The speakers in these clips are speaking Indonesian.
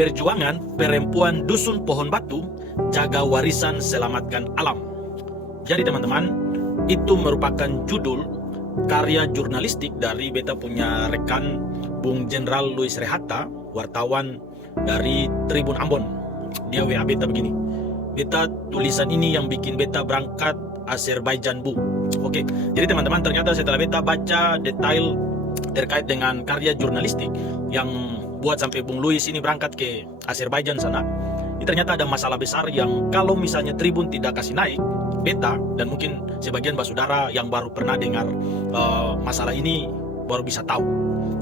Perjuangan Perempuan Dusun Pohon Batu Jaga Warisan Selamatkan Alam. Jadi teman-teman, itu merupakan judul karya jurnalistik dari beta punya rekan Bung Jenderal Louis Rehatta, wartawan dari Tribun Ambon. Dia WA beta begini, beta tulisan ini yang bikin beta berangkat Azerbaijan bu. Oke, jadi teman-teman, ternyata setelah beta baca detail terkait dengan karya jurnalistik yang buat sampai Bung Louis ini berangkat ke Azerbaijan sana, ini ternyata ada masalah besar yang kalau misalnya Tribun tidak kasih naik, beta dan mungkin sebagian basudara yang baru pernah dengar masalah ini baru bisa tahu.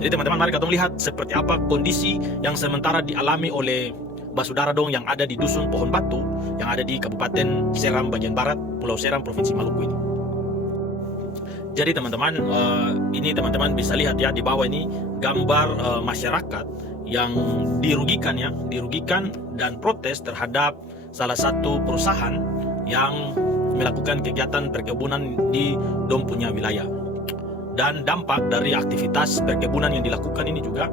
Jadi teman-teman, mari kita lihat seperti apa kondisi yang sementara dialami oleh basudara dong yang ada di Dusun Pohon Batu yang ada di Kabupaten Seram bagian barat Pulau Seram Provinsi Maluku ini. Jadi teman-teman, ini teman-teman bisa lihat ya di bawah ini gambar masyarakat yang dirugikan dan protes terhadap salah satu perusahaan yang melakukan kegiatan perkebunan di dong punya wilayah. Dan dampak dari aktivitas perkebunan yang dilakukan ini juga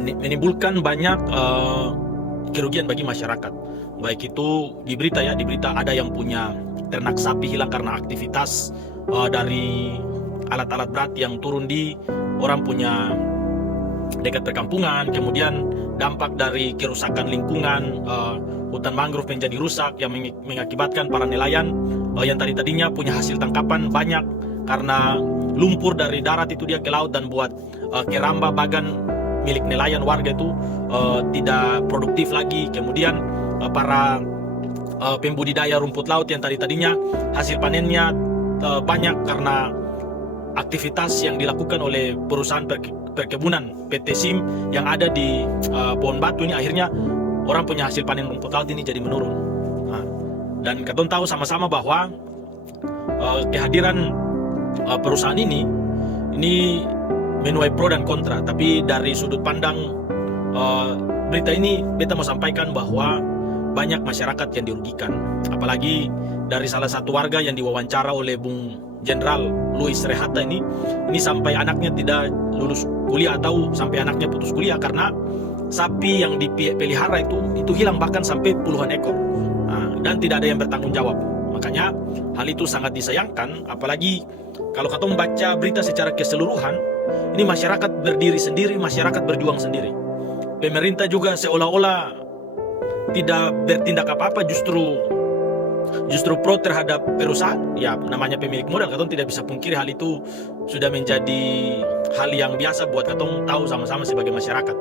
menimbulkan banyak kerugian bagi masyarakat. Baik itu di berita ada yang punya ternak sapi hilang karena aktivitas dari alat-alat berat yang turun di orang punya dekat perkampungan. Kemudian dampak dari kerusakan lingkungan, hutan mangrove menjadi rusak yang mengakibatkan para nelayan yang tadinya punya hasil tangkapan banyak karena lumpur dari darat itu dia ke laut dan buat keramba bagan milik nelayan warga itu tidak produktif lagi. Kemudian para pembudidaya rumput laut yang tadinya hasil panennya banyak karena aktivitas yang dilakukan oleh perusahaan perkebunan PT SIM yang ada di Pohon Batu ini, akhirnya orang punya hasil panen rumput laut ini jadi menurun. Dan kita tahu sama-sama bahwa kehadiran perusahaan ini menuai pro dan kontra. Tapi dari sudut pandang berita ini, beta mau sampaikan bahwa banyak masyarakat yang dirugikan. Apalagi dari salah satu warga yang diwawancara oleh Bung Jenderal Louis Rehatta ini sampai anaknya tidak lulus kuliah atau sampai anaknya putus kuliah karena sapi yang dipelihara itu hilang bahkan sampai puluhan ekor. Dan tidak ada yang bertanggung jawab. Makanya hal itu sangat disayangkan, apalagi kalau kita membaca berita secara keseluruhan, ini masyarakat berdiri sendiri, masyarakat berjuang sendiri. Pemerintah juga seolah-olah tidak bertindak apa-apa, justru pro terhadap perusahaan. Ya, namanya pemilik modal, katong tidak bisa pungkiri hal itu sudah menjadi hal yang biasa buat katong tahu sama-sama sebagai masyarakat.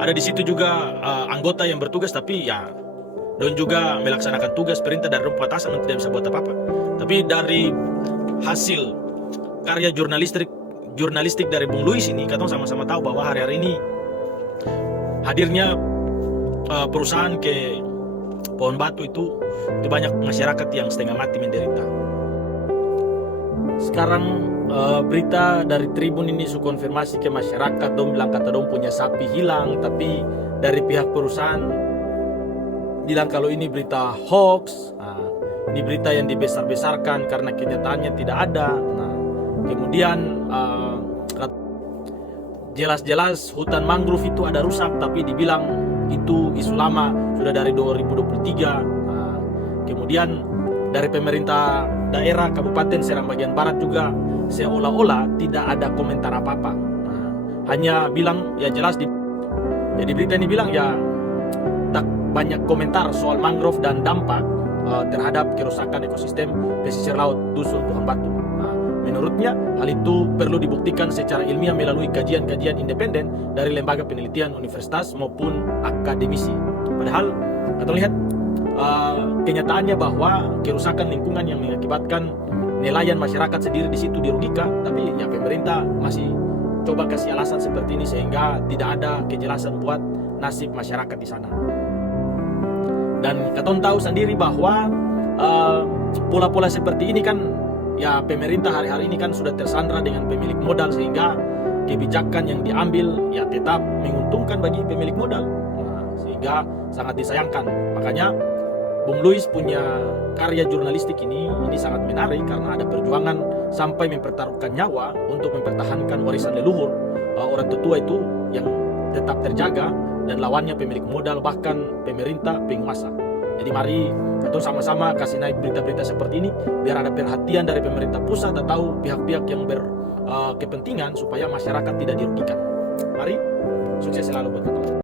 Ada di situ juga anggota yang bertugas, tapi ya don juga melaksanakan tugas perintah dari rumput atasan dan tidak bisa buat apa-apa. Tapi dari hasil karya jurnalistik dari Bung Louis ini, katong sama-sama tahu bahwa hari-hari ini hadirnya perusahaan ke Pohon Batu itu banyak masyarakat yang setengah mati menderita. Sekarang berita dari Tribun ini su konfirmasi ke masyarakat, dong bilang kata dong punya sapi hilang, tapi dari pihak perusahaan bilang kalau ini berita hoax, ini berita yang dibesar-besarkan karena kenyataannya tidak ada. Kemudian jelas-jelas hutan mangrove itu ada rusak, tapi dibilang itu isu lama sudah dari 2023. Kemudian dari pemerintah daerah Kabupaten Seram bagian barat juga seolah-olah tidak ada komentar apa-apa. Hanya bilang ya jelas jadi berita ini bilang ya tak banyak komentar soal mangrove dan dampak terhadap kerusakan ekosistem pesisir laut Dusun Pohon Batu. Menurutnya hal itu perlu dibuktikan secara ilmiah melalui kajian-kajian independen dari lembaga penelitian universitas maupun akademisi. Padahal kita lihat kenyataannya bahwa kerusakan lingkungan yang mengakibatkan nelayan masyarakat sendiri di situ dirugikan, tapi ya pemerintah masih coba kasih alasan seperti ini sehingga tidak ada kejelasan buat nasib masyarakat di sana. Dan kita tahu sendiri bahwa pola-pola seperti ini kan ya pemerintah hari-hari ini kan sudah tersandra dengan pemilik modal, sehingga kebijakan yang diambil ya tetap menguntungkan bagi pemilik modal. Sehingga sangat disayangkan. Makanya Bung Louis punya karya jurnalistik ini sangat menarik karena ada perjuangan sampai mempertaruhkan nyawa untuk mempertahankan warisan leluhur orang tetua itu yang tetap terjaga dan lawannya pemilik modal, bahkan pemerintah, penguasa. Jadi mari kita sama-sama kasih naik berita-berita seperti ini biar ada perhatian dari pemerintah pusat atau pihak-pihak yang berkepentingan supaya masyarakat tidak dirugikan. Mari, sukses selalu buat kita.